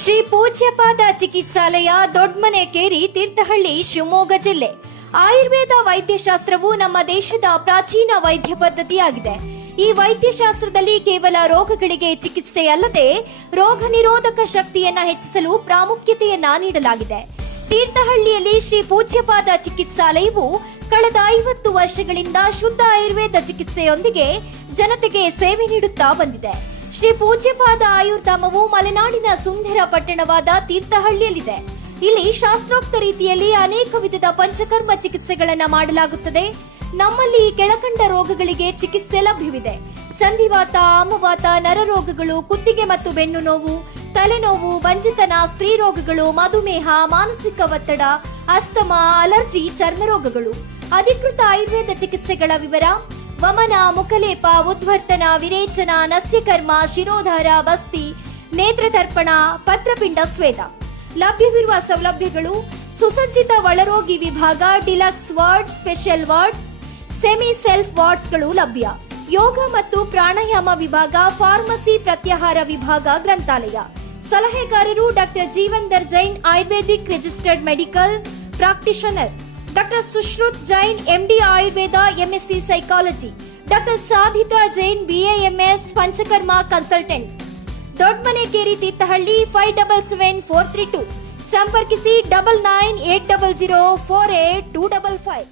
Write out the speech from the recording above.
ಶ್ರೀ ಪೂಜ್ಯಪಾದ ಚಿಕಿತ್ಸಾಲಯ ದೊಡ್ಡಮನೆಕೇರಿ ತೀರ್ಥಹಳ್ಳಿ ಶಿವಮೊಗ್ಗ ಜಿಲ್ಲೆ. ಆಯುರ್ವೇದ ವೈದ್ಯಶಾಸ್ತ್ರವು ನಮ್ಮ ದೇಶದ ಪ್ರಾಚೀನ ವೈದ್ಯ ಪದ್ಧತಿಯಾಗಿದೆ. ಈ ವೈದ್ಯಶಾಸ್ತ್ರದಲ್ಲಿ ಕೇವಲ ರೋಗಗಳಿಗೆ ಚಿಕಿತ್ಸೆ ಅಲ್ಲದೆ ರೋಗ ನಿರೋಧಕ ಶಕ್ತಿಯನ್ನ ಹೆಚ್ಚಿಸಲು ಪ್ರಾಮುಖ್ಯತೆಯನ್ನ ನೀಡಲಾಗಿದೆ. ತೀರ್ಥಹಳ್ಳಿಯಲ್ಲಿ ಶ್ರೀ ಪೂಜ್ಯಪಾದ ಚಿಕಿತ್ಸಾಲಯವು ಕಳೆದ 50 ವರ್ಷಗಳಿಂದ ಶುದ್ಧ ಆಯುರ್ವೇದ ಚಿಕಿತ್ಸೆಯೊಂದಿಗೆ ಜನತೆಗೆ ಸೇವೆ ನೀಡುತ್ತಾ ಬಂದಿದೆ. ಶ್ರೀ ಪೂಜ್ಯಪಾದ ಆಯುರ್ಧಾಮವು ಮಲೆನಾಡಿನ ಸುಂದರ ಪಟ್ಟಣವಾದ ತೀರ್ಥಹಳ್ಳಿಯಲ್ಲಿದೆ. ಇಲ್ಲಿ ಶಾಸ್ತ್ರೋಕ್ತ ರೀತಿಯಲ್ಲಿ ಅನೇಕ ವಿಧದ ಪಂಚಕರ್ಮ ಚಿಕಿತ್ಸೆಗಳನ್ನು ಮಾಡಲಾಗುತ್ತದೆ. ನಮ್ಮಲ್ಲಿ ಕೆಳಕಂಡ ರೋಗಗಳಿಗೆ ಚಿಕಿತ್ಸೆ ಲಭ್ಯವಿದೆ. ಸಂಧಿವಾತ, ಆಮವಾತ, ನರರೋಗಗಳು, ಕುತ್ತಿಗೆ ಮತ್ತು ಬೆನ್ನು ನೋವು, ತಲೆನೋವು, ಬಂಜಿತನ, ಸ್ತ್ರೀ ರೋಗಗಳು, ಮಧುಮೇಹ, ಮಾನಸಿಕ ಒತ್ತಡ, ಅಸ್ತಮಾ, ಅಲರ್ಜಿ, ಚರ್ಮ ರೋಗಗಳು. ಅಧಿಕೃತ ಆಯುರ್ವೇದ ಚಿಕಿತ್ಸೆಗಳ ವಿವರ: ವಮನ, ಮುಖಲೇಪ, ಉದ್ವರ್ತನ, ವಿರೇಚನ, ನಸ್ಯಕರ್ಮ, ಶಿರೋಧಾರ, ಬಸ್ತಿ, ನೇತ್ರತರ್ಪಣ, ಪತ್ರಪಿಂಡ ಸ್ವೇದ. ಲಭ್ಯವಿರುವ ಸೌಲಭ್ಯಗಳು: ಸುಸಜ್ಜಿತ ಒಳರೋಗಿ ವಿಭಾಗ, deluxe wards, special wards, semi self ವಾರ್ಡ್ಸ್ಗಳು ಲಭ್ಯ. ಯೋಗ ಮತ್ತು ಪ್ರಾಣಾಯಾಮ ವಿಭಾಗ, ಫಾರ್ಮಸಿ, ಪ್ರತ್ಯಾಹಾರ ವಿಭಾಗ, ಗ್ರಂಥಾಲಯ. ಸಲಹೆಗಾರರು doctor Jeevandhar Jain, Ayurvedic registered medical practitioner. Doctor Sushrut Jain, MD Ayurveda, MSc psychology. Doctor Sadhita Jain, BA MS Panchakarma consultant. Doddamanekeri Thirthahalli 577432. ಸಂಪರ್ಕಿಸಿ 9980048255.